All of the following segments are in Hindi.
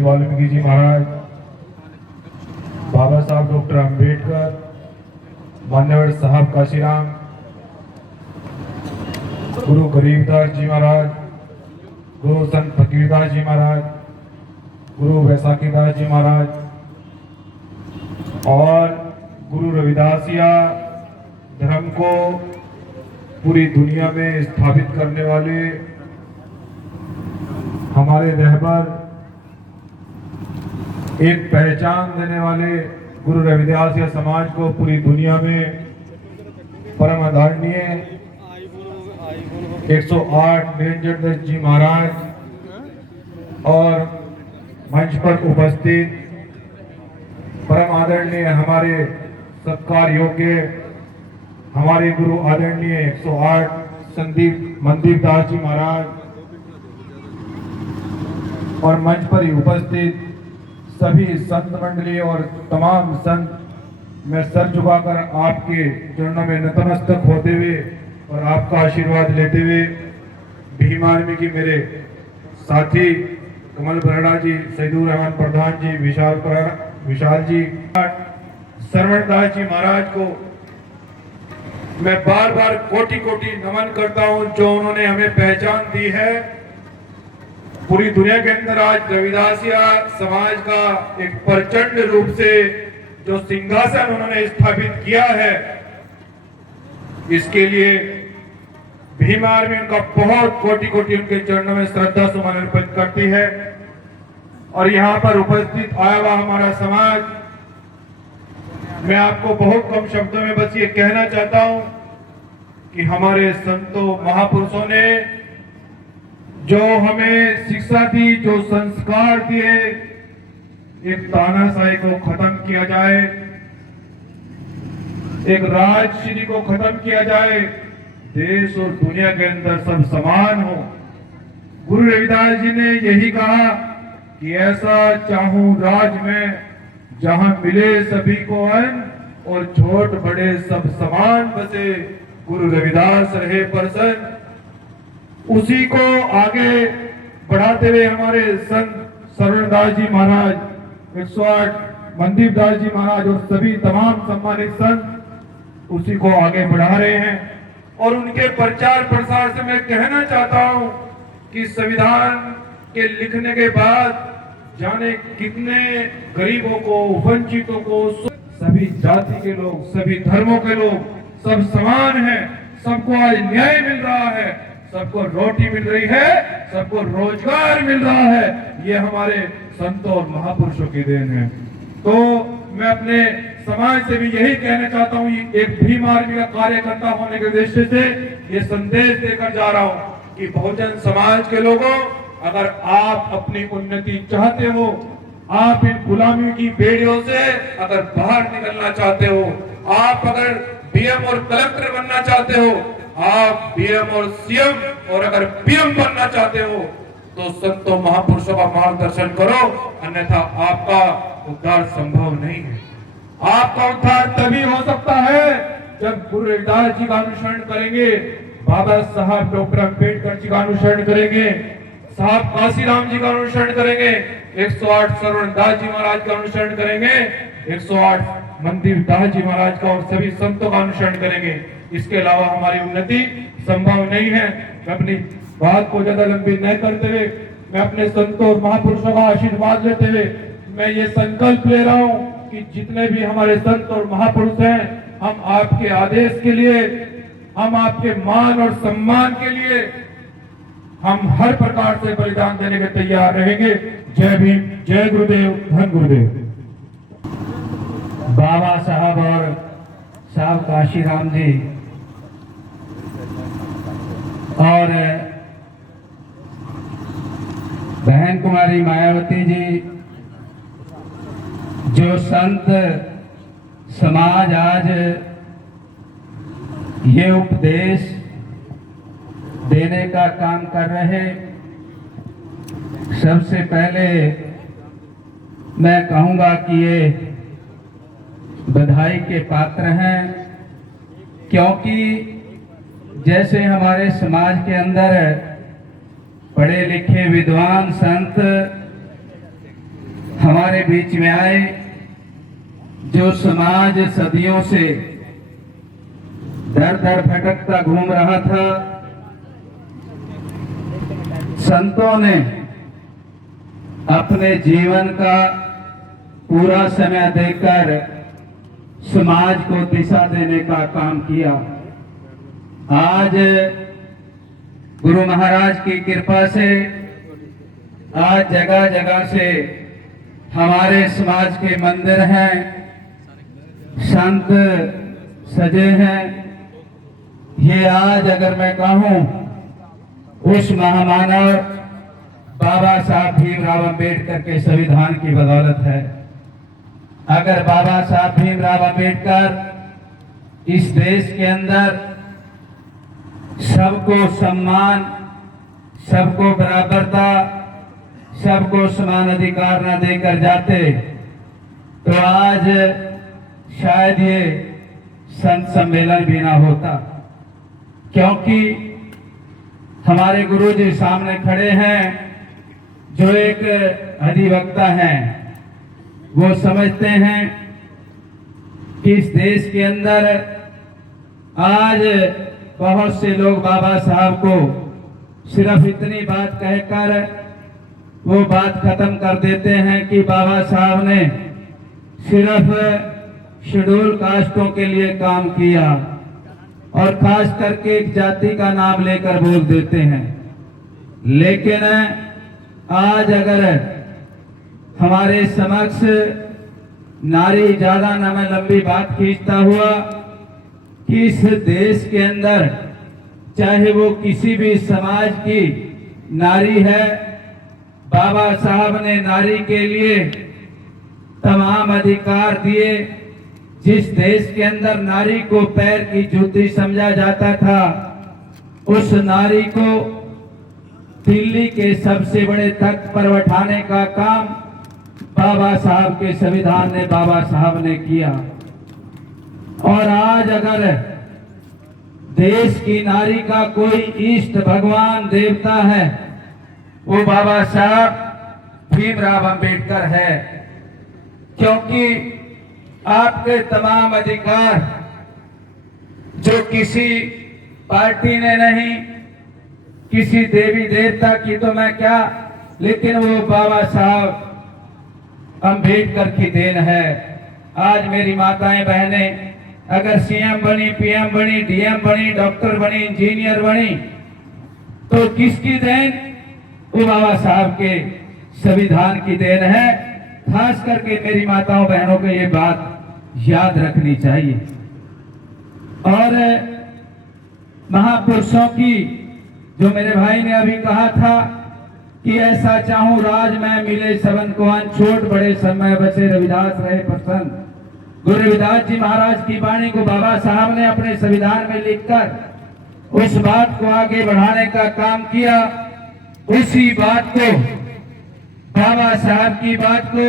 महर्षि वाल्मीकि जी महाराज, बाबा साहब डॉक्टर अंबेडकर, मान्यवर साहब काशीराम, गुरु गरीबदास जी महाराज, गुरु संत फकीरदास जी महाराज, गुरु वैसाखीदास जी महाराज और गुरु रविदासिया धर्म को पूरी दुनिया में स्थापित करने वाले हमारे रहबर, एक पहचान देने वाले गुरु रविदासिया समाज को पूरी दुनिया में परम आदरणीय 108 निरंजन दास जी महाराज और मंच पर उपस्थित परम आदरणीय हमारे सत्कार योग्य हमारे गुरु आदरणीय 108 संदीप मनदीप दास जी महाराज और मंच पर ही उपस्थित सभी संत मंडली और तमाम संत, मैं सर झुकाकर आपके चरणों में नतमस्तक होते हुए और आपका आशीर्वाद लेते हुए भीम आर्मी की मेरे साथी कमल बरड़ा जी, सैदुर रहमान प्रधान जी, विशाल जी, सरवण दास जी महाराज को मैं बार बार कोटि कोटि नमन करता हूं, जो उन्होंने हमें पहचान दी है। पूरी दुनिया के अंदर आज रविदासिया समाज का एक प्रचंड रूप से जो सिंहासन उन्होंने स्थापित किया है, इसके लिए भीम आर्मी उनका बहुत कोटि कोटि उनके चरणों में श्रद्धा सुमन अर्पित करती है। और यहाँ पर उपस्थित आया हुआ हमारा समाज, मैं आपको बहुत कम शब्दों में बस ये कहना चाहता हूं कि हमारे संतों महापुरुषों ने जो हमें शिक्षा दी, जो संस्कार दिए, एक तानाशाही को खत्म किया जाए, एक राजश्री को खत्म किया जाए, देश और दुनिया के अंदर सब समान हो। गुरु रविदास जी ने यही कहा कि ऐसा चाहूं राज में जहां मिले सभी को अन्न और छोट बड़े सब समान बसे, गुरु रविदास रहे प्रसन्न। उसी को आगे बढ़ाते हुए हमारे संत सरवणदास जी महाराज, 108 मनदीप दास जी महाराज और सभी तमाम सम्मानित संत उसी को आगे बढ़ा रहे हैं। और उनके प्रचार प्रसार से मैं कहना चाहता हूं कि संविधान के लिखने के बाद जाने कितने गरीबों को, वंचितों को, सभी जाति के लोग, सभी धर्मों के लोग सब समान हैं, सबको आज न्याय मिल रहा है, सबको रोटी मिल रही है, सबको रोजगार मिल रहा है। ये हमारे संतों और महापुरुषों की देन है। तो मैं अपने समाज से भी यही कहना चाहता हूँ, एक भीम आर्मी का कार्यकर्ता होने के उद्देश्य से ये संदेश देकर जा रहा हूँ कि बहुजन समाज के लोगों, अगर आप अपनी उन्नति चाहते हो, आप इन गुलामी की बेड़ियों से अगर बाहर निकलना चाहते हो, आप अगर बीएम और कलेक्टर बनना चाहते हो, आप बीएम और सीएम और अगर पीएम बनना चाहते हो, तो संतों महापुरुषों का मार्गदर्शन करो, अन्यथा आपका उद्धार संभव नहीं है। आपका उद्धार तभी हो सकता है जब गुरु रविदास जी का अनुसरण करेंगे, बाबा साहब डॉक्टर अंबेडकर जी का अनुसरण करेंगे, साहब काशीराम जी का अनुसरण करेंगे, 108 सरवण दास जी महाराज का अनुसरण करेंगे, 108 मनदीप दास जी महाराज का और सभी संतों का अनुसरण करेंगे। इसके अलावा हमारी उन्नति संभव नहीं है। मैं अपनी बात को ज्यादा लंबी न करते हुए, मैं अपने संतों और महापुरुषों का आशीर्वाद लेते हुए मैं ये संकल्प ले रहा हूँ कि जितने भी हमारे संत और महापुरुष हैं, हम आपके आदेश के लिए, हम आपके मान और सम्मान के लिए हम हर प्रकार से बलिदान देने के तैयार रहेंगे। जय भीम, जय गुरुदेव, धन गुरुदेव। बाबा साहब और साहब काशीराम जी और बहन कुमारी मायावती जी, जो संत समाज आज ये उपदेश देने का काम कर रहे, सबसे पहले मैं कहूंगा कि ये बधाई के पात्र हैं, क्योंकि जैसे हमारे समाज के अंदर पढ़े लिखे विद्वान संत हमारे बीच में आए, जो समाज सदियों से दर दर भटकता घूम रहा था। संतों ने अपने जीवन का पूरा समय देकर समाज को दिशा देने का काम किया। आज गुरु महाराज की कृपा से आज जगह जगह से हमारे समाज के मंदिर हैं, संत सजे हैं। ये आज अगर मैं कहूं उस महामानव बाबा साहब भीमराव अंबेडकर के संविधान की बदौलत है। अगर बाबा साहब भीमराव अंबेडकर इस देश के अंदर सबको सम्मान, सबको बराबरता, सबको समान अधिकार न देकर जाते तो आज शायद ये संत सम्मेलन भी ना होता। क्योंकि हमारे गुरु जी सामने खड़े हैं, जो एक अधिवक्ता हैं, वो समझते हैं कि इस देश के अंदर आज बहुत से लोग बाबा साहब को सिर्फ इतनी बात कहकर वो बात खत्म कर देते हैं कि बाबा साहब ने सिर्फ शेड्यूल कास्टों के लिए काम किया, और खास करके एक जाति का नाम लेकर बोल देते हैं। लेकिन आज अगर हमारे समक्ष नारी, ज्यादा न मैं लंबी बात खींचता हुआ, कि इस देश के अंदर चाहे वो किसी भी समाज की नारी है, बाबा साहब ने नारी के लिए तमाम अधिकार दिए। जिस देश के अंदर नारी को पैर की जूती समझा जाता था, उस नारी को दिल्ली के सबसे बड़े तख्त पर बैठाने का काम बाबा साहब के संविधान ने, बाबा साहब ने किया। और आज अगर देश की नारी का कोई इष्ट भगवान देवता है, वो बाबा साहब भीमराव अंबेडकर है। क्योंकि आपके तमाम अधिकार जो किसी पार्टी ने नहीं, किसी देवी देवता की तो मैं क्या, लेकिन वो बाबा साहब अंबेडकर की देन है। आज मेरी माताएं बहनें अगर सीएम बनी, पीएम बनी, डीएम बनी, डॉक्टर बनी, इंजीनियर बनी, तो किसकी देन? वो बाबा साहब के संविधान की देन है। खास करके मेरी माताओं बहनों को ये बात याद रखनी चाहिए। और महापुरुषों की, जो मेरे भाई ने अभी कहा था कि ऐसा चाहूं राज में मिले सबन को अन, छोट बड़े समय बचे रविदास रहे प्रसन्न। गुरु रविदास जी महाराज की वाणी को बाबा साहब ने अपने संविधान में लिखकर उस बात को आगे बढ़ाने का काम किया। उसी बात को, बाबा साहब की बात को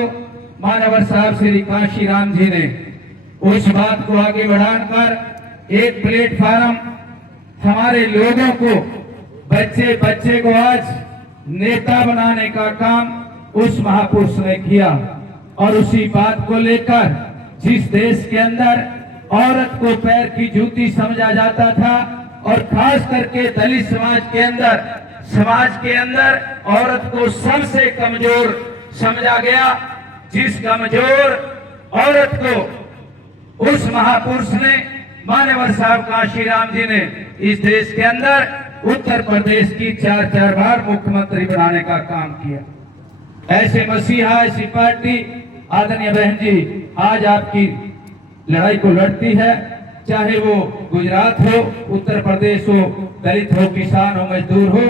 मानवर साहब श्री काशी राम जी ने उस बात को आगे बढ़ाकर एक प्लेटफार्म हमारे लोगों को, बच्चे बच्चे को आज नेता बनाने का काम उस महापुरुष ने किया। और उसी बात को लेकर जिस देश के अंदर औरत को पैर की जूती समझा जाता था, और खास करके दलित समाज के अंदर औरत को सबसे कमजोर समझा गया। जिस कमजोर औरत को उस महापुरुष ने, मान्यवर साहब काशीराम जी ने, इस देश के अंदर उत्तर प्रदेश की 4 बार मुख्यमंत्री बनाने का काम किया। ऐसे मसीहा, ऐसी पार्टी आदरणीय बहन जी आज आपकी लड़ाई को लड़ती है, चाहे वो गुजरात हो, उत्तर प्रदेश हो, दलित हो, किसान हो, मजदूर हो,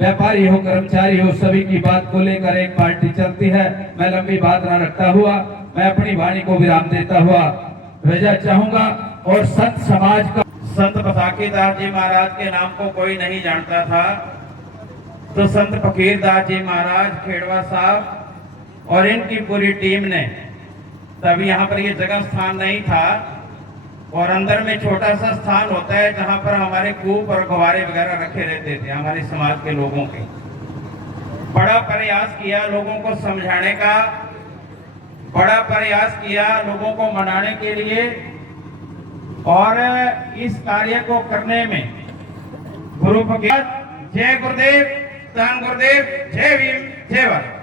व्यापारी हो, कर्मचारी हो, सभी की बात को लेकर एक पार्टी चलती है। मैं लंबी बात न रखता हुआ मैं अपनी वाणी को विराम देता हुआ भेजा चाहूंगा। और संत समाज का, संत बसाकीदास जी महाराज के नाम को कोई नहीं जानता था, तो संत फकीरदास जी महाराज, खेड़वा साहब और इनकी पूरी टीम ने, तभी यहाँ पर ये जगह स्थान नहीं था, और अंदर में छोटा सा स्थान होता है जहाँ पर हमारे कूप और गुब्बारे वगैरह रखे रहते थे हमारे समाज के लोगों के। बड़ा प्रयास किया लोगों को समझाने का बड़ा प्रयास किया लोगों को मनाने के लिए, और इस कार्य को करने में गुरु फकीर, जय गुरुदेव, धन गुरुदेव, जय भीम, जय भारत।